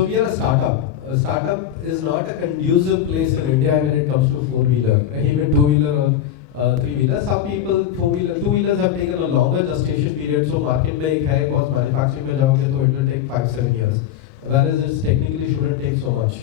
So we are a startup. A startup is not a conducive place in India when it comes to four-wheeler, even two-wheeler or three-wheeler. Some people four-wheeler, two-wheelers have taken a longer gestation period. So market में एक है, बहुत manufacturing में जाओगे तो it will take 5-7 years. Whereas it technically shouldn't take so much.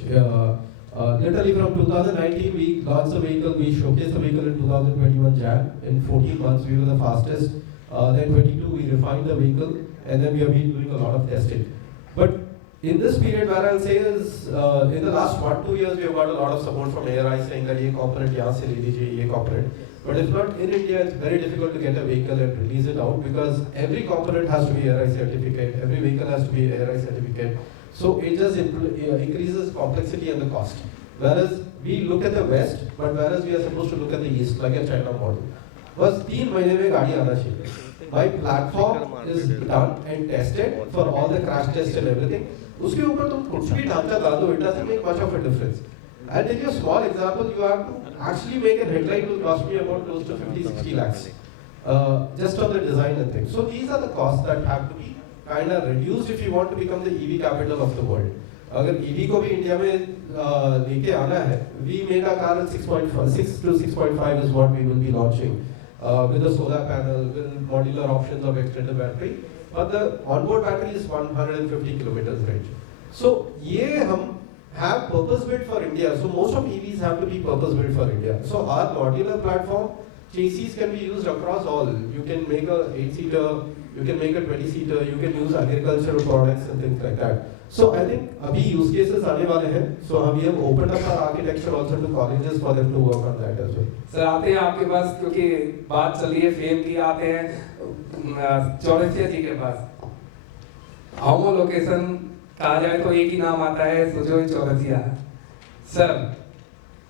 Literally from 2019 we launched the vehicle, we showcased the vehicle in 2021 Jan. In 14 months we were the fastest. Then 22 we refined the vehicle and then we have been doing a lot of testing. But in this period, where I'll say is, in the last 1-2 years, we have got a lot of support from ARI saying that ये component यहाँ से ले लीजिए, ये component. But if not, in India, it's very difficult to get a vehicle and release it out because every component has to be ARI certificate, every vehicle has to be ARI certificate. So it just increases complexity and the cost. Whereas we look at the West, but whereas we are supposed to look at the East, like a China model. बस 3 महीने में गाड़ी आना चाहिए. My platform is done and tested for all the crash tests and everything. उसके ऊपर तुम कुछ भी ढांचा डाल दो, it doesn't make much of a difference. I'll tell you a small example. You have to actually make a headlight will cost me about close to 50-60 lakhs, just on the design and things. So these are the costs that have to be kind of reduced if you want to become the EV capital of the world. अगर EV को भी India में लेके आना है, we made our car at 6 to 6.5 is what we will be launching. With a solar panel, with modular options of extended battery, but the onboard battery is 150 kilometers range. So ये हम have purpose built for India. So most of EVs have to be purpose built for India. So our modular platform chassis can be used across all. You can make a 8-seater, you can make a 20-seater, you can use agricultural products and things like that. So I think अभी use cases आने वाले हैं. So we have opened up our architecture also to colleges for them to work on that as well. Sir आते हैं आपके पास क्योंकि बात चल रही है फेम की, आते हैं चौरसिया जी के पास. होमो लोकेशन कहा जाए तो एक ही नाम आता है, सुजोई चौरसिया. सर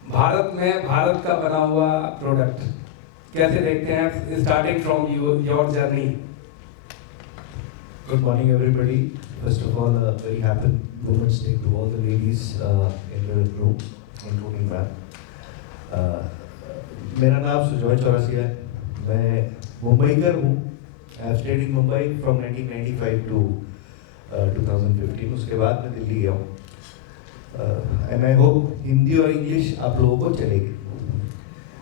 भारत में भारत का बना हुआ प्रोडक्ट कैसे देखते हैं, starting from your journey? Good morning, everybody. First of all, very happy Women's Day to all the ladies in the room, including ma'am. मेरा नाम सुजॉय चौरसिया है. मैं मुंबईकर हूँ. I have stayed in Mumbai from 1995 to 2015. उसके बाद मैं दिल्ली गया हूँ. And I hope हिंदी और इंग्लिश आप लोगों को चलेगी.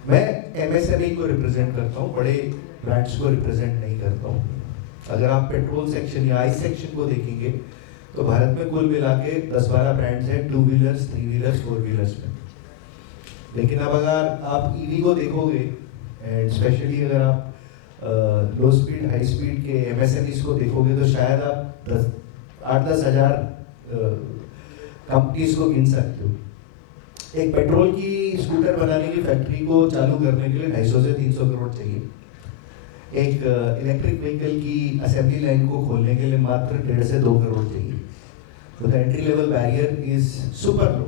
मैं MSME को रिप्रेजेंट करता हूँ, बड़े ब्रांड्स को रिप्रेजेंट नहीं करता हूँ. अगर आप पेट्रोल सेक्शन या आइस सेक्शन को देखेंगे तो भारत में कुल मिला के 10-12 ब्रांड्स हैं, 2 व्हीलर्स, 3 व्हीलर्स, 4 व्हीलर्स में. लेकिन अब अगर आप ईवी को देखोगे एंड स्पेशली अगर आप लो स्पीड हाई स्पीड के एमएसएमईज को देखोगे तो शायद आप 8-10 हज़ार कंपनीज को गिन सकते हो. एक पेट्रोल की स्कूटर बनाने की फैक्ट्री को चालू करने के लिए 250 से 300 करोड़ चाहिए. एक इलेक्ट्रिक व्हीकल की असेंबली लाइन को खोलने के लिए मात्र 1.5 से 2 करोड़ चाहिए. तो the entry level barrier is super लो.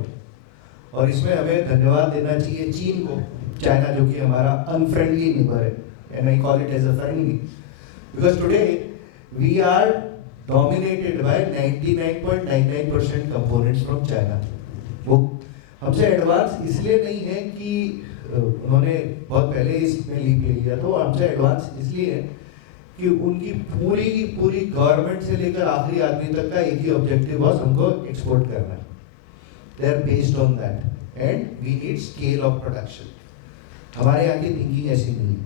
और इसमें हमें धन्यवाद देना चाहिए चीन को, चाइना जो कि हमारा अनफ्रेंडली नेबर है, and I call it as a friendly, because today we are dominated by 99.99% components from China. वो हमसे एडवांस इसलिए नहीं है कि उन्होंने बहुत पहले इसमें लीप ले लिया, तो हमसे एडवांस इसलिए है कि उनकी पूरी की पूरी गवर्नमेंट से लेकर आखिरी आदमी तक का एक ही ऑब्जेक्टिव बस हमको एक्सपोर्ट करना है. They are based on that and we need scale of production. हमारे यहाँ की थिंकिंग ऐसी नहीं है.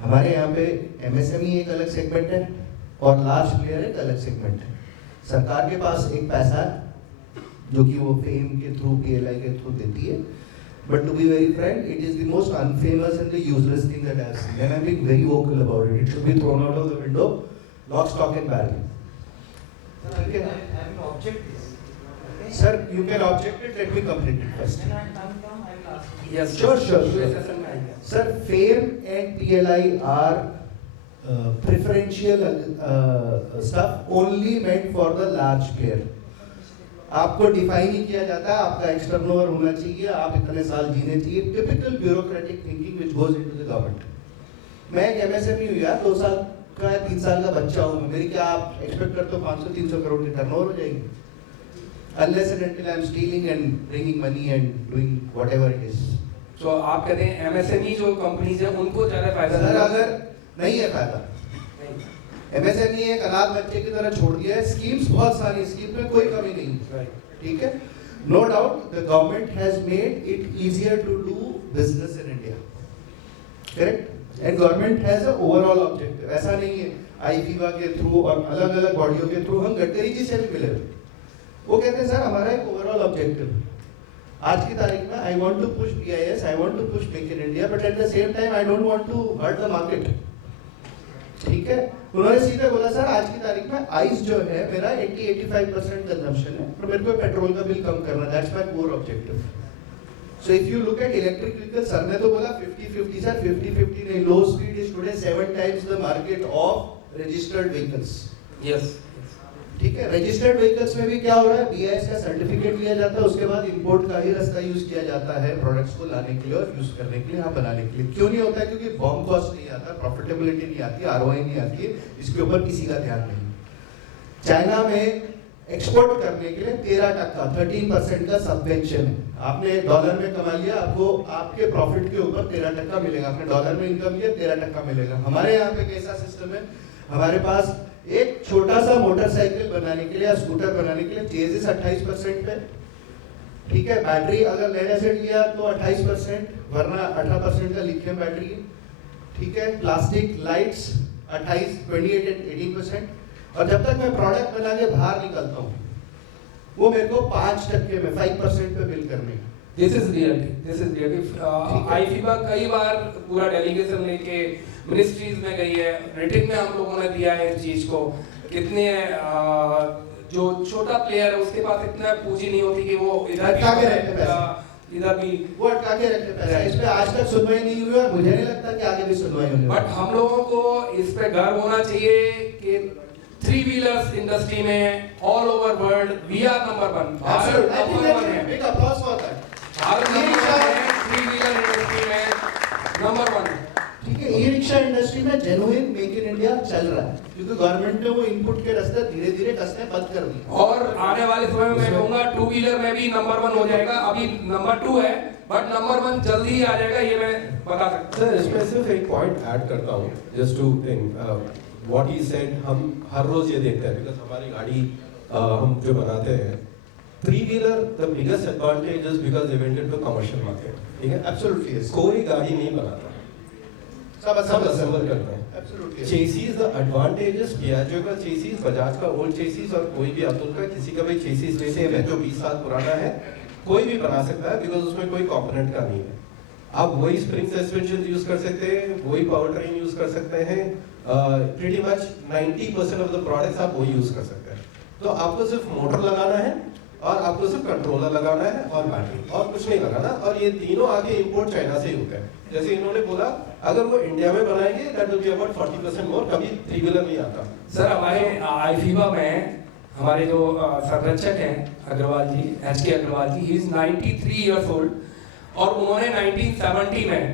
हमारे यहाँ पे एमएसएमई एक अलग सेगमेंट है और लार्ज प्लेयर एक अलग सेगमेंट है. सरकार के पास एक पैसा है जो कि वो फेम के थ्रू, PLI के थ्रू देती है. But to be very frank, it is the most unfamous and the useless thing that I have seen. And I'm being very vocal about it. It should be thrown out of the window, lock, stock and barrel. Sir, I will object this. Okay? Sir, you can object it. Let me complete it first. When I come down, I will ask you. Yes, Sure. Sir, FAME and PLI are preferential stuff only meant for the large player. आपको define ही किया जाता है, आपका एक्सटर्नोवर होना चाहिए, आप इतने साल जीने चाहिए. Typical bureaucratic thinking which goes into the government. मैं एक एमएसएमई हूँ यार, 2 साल का 3 साल का बच्चा हूँ. मेरी क्या आप एक्सपेक्ट करते हो 500-300 करोड़ की टर्नओवर हो जाएगी? Unless and until I am stealing and bringing money and doing whatever it is. तो आप कहते हैं एमएसएमई जो कंपनीज है उनको ज्यादा फायदा? सर अगर नहीं है फायदा, MSME एक अनाथ बच्चे की तरह छोड़ दिया है। स्कीम्स बहुत सारी, स्कीम में कोई कमी नहीं, ठीक है। No doubt the government has made it easier to do business in India, correct, and government has a overall objective. ऐसा नहीं है आईफीबा के थ्रू और अलग अलग बॉडियों के थ्रू, हम गडकरी जी से भी मिले, वो कहते हैं सर हमारा एक ओवरऑल ऑब्जेक्टिव आज की तारीख में, I want to push BIS, I want to push make in India, but at the same time I don't want to hurt the market, ठीक है। उन्होंने सीधे बोला सर आज की तारीख में आइस जो है मेरा 80-85% कंजम्पशन है, पर मेरे को पेट्रोल का बिल कम करना, that's my core objective. So if you look at electric vehicle, sir ने तो बोला 50-50 सर, 50-50 नहीं, लो speed is today 7 times the market of registered vehicles. Yes, ठीक है, रजिस्टर्ड व्हीकल्स में भी क्या हो रहा है, BIS का सर्टिफिकेट लिया जाता है, उसके बाद इंपोर्ट का ही रास्ता यूज किया जाता है प्रोडक्ट्स को लाने के लिए और यूज करने के लिए, यहाँ बनाने के लिए। क्यों नहीं होता है? क्योंकि बॉम कॉस्ट नहीं आता, प्रॉफिटेबिलिटी नहीं आती, ROI नहीं आती है, इसके ऊपर किसी का ध्यान नहीं। चाइना में एक्सपोर्ट करने के लिए 13% 13% का सबवेंशन है। आपने डॉलर में कमा लिया, आपको आपके प्रॉफिट के ऊपर 13% मिलेगा, आपने डॉलर में इनकम किया 13% मिलेगा। हमारे यहाँ पे कैसा सिस्टम है, हमारे पास एक छोटा सा मोटरसाइकिल बनाने के लिए या स्कूटर बनाने के लिए चेसिस 28% पे, ठीक है, बैटरी अगर लेड एसिड लिया तो 28%, वरना 18% का लिथियम बैटरी है, ठीक है, प्लास्टिक लाइट्स 28 एंड 18%, और जब तक मैं प्रोडक्ट बना के बाहर निकलता हूँ वो मेरे को 5% में 5% पे बिल करने का। This is reality. आईफीबा कई बार पूरा डेलीगेशन लेके मिनिस्ट्रीज में गई है, रिटिन में हम लोगों ने दिया है इस चीज को। कितने जो छोटा प्लेयर है उसके पास इतना पूंजी नहीं होती कि वो इधर भी वो अटका के रखते पैसा। इस पे आज तक सुनवाई नहीं हुई और मुझे नहीं लगता कि आगे भी सुनवाई होने वाली। बट हम लोगों को इस पे गर्व होना चाहिए कि 3 व्हीलर्स इंडस्ट्री में all over world we are number 1। भारत नंबर 1 है, बिग अप्लॉज फॉर दैट। भारत नंबर 1 है 3 व्हीलर इंडस्ट्री में, नंबर 1 है। ठीक है, ई-रिक्शा इंडस्ट्री में जेन्युइन मेक इन इंडिया चल रहा है, क्योंकि गवर्नमेंट ने वो इनपुट के रास्ते धीरे-धीरे कसने बंद कर दिए। और आने वाले समय में मैं कहूंगा 2 व्हीलर में भी नंबर 1 हो जाएगा। अभी नंबर 2 है, बट नंबर 1 जल्दी ही आ जाएगा, ये मैं बता सकता हूं। सर इसमें सिर्फ एक पॉइंट ऐड करता हूँ, just to think what he said. हम हर रोज ये देखते हैं, बिकॉज हमारी गाड़ी हम जो बनाते हैं 3 wheeler, the biggest advantage is because they went into commercial market, ठीक है, एब्सोल्युटली यस। कोई गाड़ी नहीं बनाता, सब असेंबल करते हैं। Absolutely. Chassis the advantage is Piaggio का चेसिस, बजाज का ओल्ड चेसिस और कोई भी अतुल का किसी का भी चेसिस लेते हैं जो 20 साल पुराना है, कोई भी बना सकता है, बिकॉज उसमें कोई कंपोनेंट का नहीं है। आप वही स्प्रिंग सस्पेंशन यूज कर सकते हैं, वही पावर ट्रेन यूज कर सकते हैं, pretty much 90% of the products आप वही यूज कर सकते हैं। तो आपको सिर्फ मोटर लगाना है और आपको सिर्फ कंट्रोलर लगाना है और बैटरी, और कुछ नहीं लगाना, और ये तीनों आगे इंपोर्ट चाइना से ही होते हैं। जैसे इन्होंने बोला अगर वो इंडिया में बनाएंगे दैट विल बी अबाउट 40% मोर, कभी 3 व्हीलर नहीं आता। सर हमारे आईफीबा में हमारे जो संरक्षक हैं Agarwal ji, SK Agarwal ji, he is 93 years old, और उन्होंने 1970 में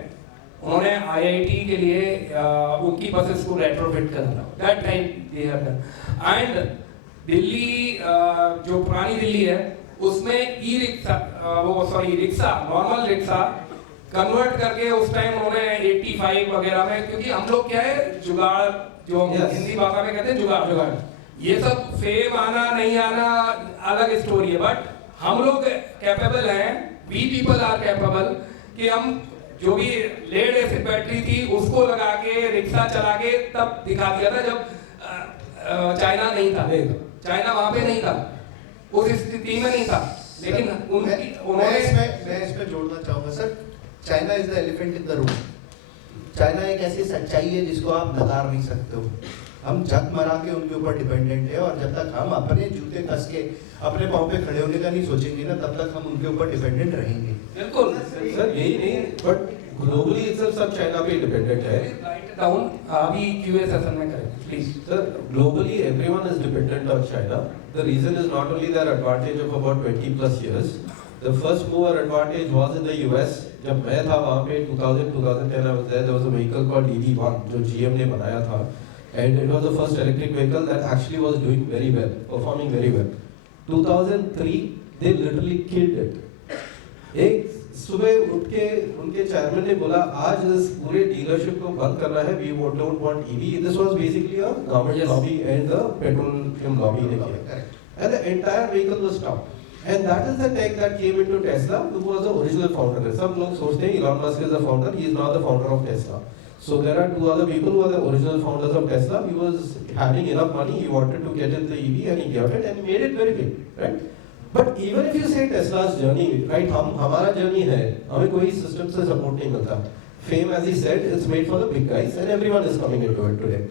उन्होंने IIT के लिए उनकी बसेस को रेट्रोफिट करा, that time they have done. And Delhi जो पुरानी दिल्ली है उसमें रिक्शा नॉर्मल रिक्शा कन्वर्ट करके उस टाइम उन्होंने 85 वगैरह में, क्योंकि हम लोग क्या है जुगाड़, जो हम हिंदी भाषा में कहते हैं जुगाड़, ये सब फेम आना नहीं आना अलग स्टोरी है, बट हम लोग कैपेबल हैं, वी पीपल आर कैपेबल कि हम जो भी लेड एसिड बैटरी थी उसको लगा के रिक्शा चला के तब दिखा दिया था, जब चाइना नहीं था, चाइना वहां पे नहीं था, उस स्थिति में नहीं था, लेकिन मैं इसमें जोड़ना चाहूंगा sir, China is the elephant in the room. China एक ऐसी सच्चाई है जिसको आप नकार नहीं सकते हो। हम झक मरा के उनके ऊपर डिपेंडेंट है, और जब तक हम अपने जूते कस के अपने पाँव पे खड़े होने का नहीं सोचेंगे ना, तब तक हम उनके ऊपर डिपेंडेंट रहेंगे। बिल्कुल सर यही नहीं, बट ग्लोबली इटसेल्फ सब चाइना पे डिपेंडेंट है। डाउन अभी QA सेशन में करें please. Sir, globally everyone is dependent on China. The reason is not only their advantage of about 20 plus years. The first mover advantage was in the US. जब मैं था वहाँ पे 2010 I was there. There was a vehicle called EV1 जो GM ने बनाया था, and it was the first electric vehicle that actually was doing very well, performing very well. 2003 they literally killed it. एक सुबह उठ के उनके चेयरमैन ने बोला आज इस पूरे डीलरशिप को बंद करना है, we don't want EV. This was basically a government Yes. Lobby and the petroleum lobby ने किया. Correct. And the entire vehicle was stopped. And that is the tech that came into Tesla, who was the original founder. Some लोग सोचते हैं Elon Musk is the founder, he is not the founder of Tesla. So there are two other people who are the original founders of Tesla. He was having enough money, he wanted to get into the EV and he got it and he made it very big, right? But even if you say Tesla's journey, right, हमारा journey है, हमें कोई system से support नहीं मिलता. Fame, as he said, it's made for the big guys and everyone is coming into it today.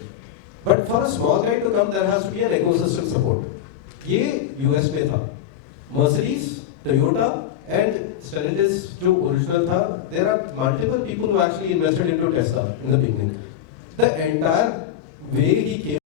But for a small guy to come, there has to be an ecosystem support. ये US में था. Mercedes, Toyota, and Stellantis जो original था, there are multiple people who actually invested into Tesla in the beginning. The entire way he came